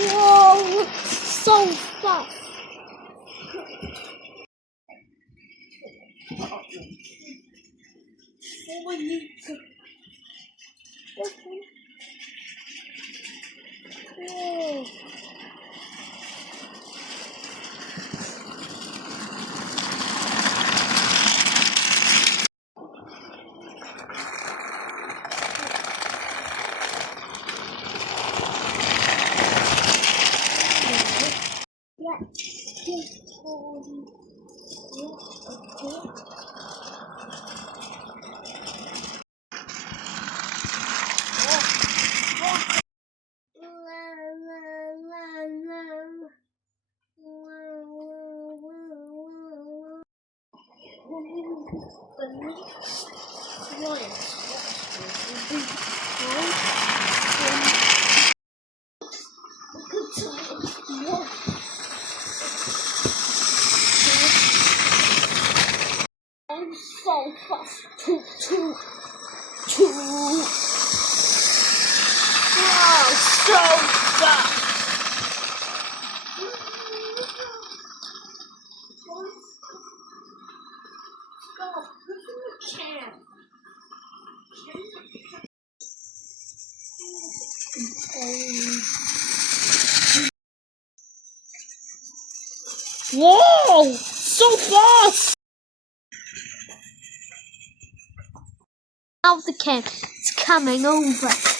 Whoa, so fast. Oh, I need to. Whoa. So fast. Two. Wow, so fast. Go, put in the can. Whoa, so fast. Out the can, it's coming over.